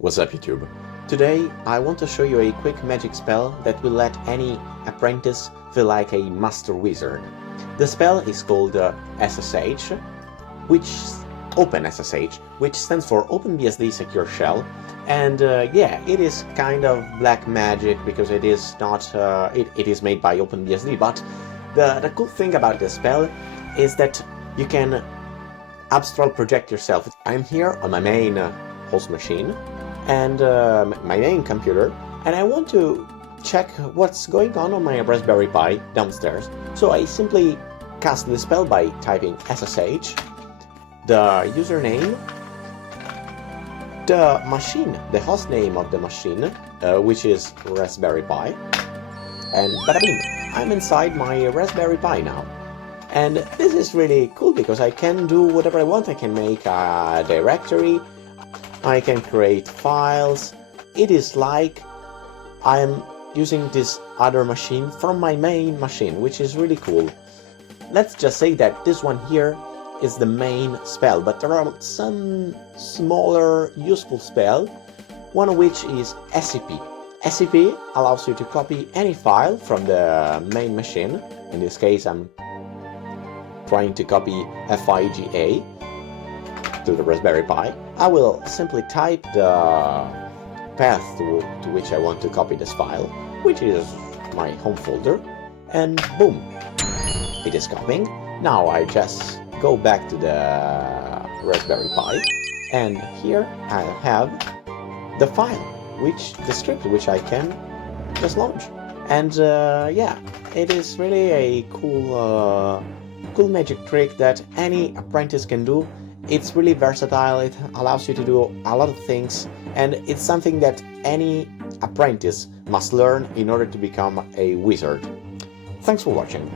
What's up, YouTube? Today I want to show you a quick magic spell that will let any apprentice feel like a master wizard. The spell is called SSH, Open SSH, which stands for OpenBSD Secure Shell, and yeah, it is kind of black magic because it is not it is made by OpenBSD. But the cool thing about this spell is that you can astral project yourself. I'm here on my main host machine and my main computer, and I want to check what's going on my Raspberry Pi downstairs. So I simply cast the spell by typing SSH, the username, the machine, the host name of the machine, which is Raspberry Pi, and bada bing, I'm inside my Raspberry Pi now. And this is really cool because I can do whatever I want. I can make a directory, I can create files. It is like I'm using this other machine from my main machine, which is really cool. Let's just say that this one here is the main spell, but there are some smaller useful spells, one of which is SCP. SCP allows you to copy any file from the main machine. In this case, I'm trying to copy FIGA to the Raspberry Pi. I will simply type the path to which I want to copy this file, which is my home folder, and boom, it is copying. Now I just go back to the Raspberry Pi, and here I have the file, the script which I can just launch. And yeah, it is really a cool magic trick that any apprentice can do. It's really versatile, it allows you to do a lot of things, and it's something that any apprentice must learn in order to become a wizard. Thanks for watching.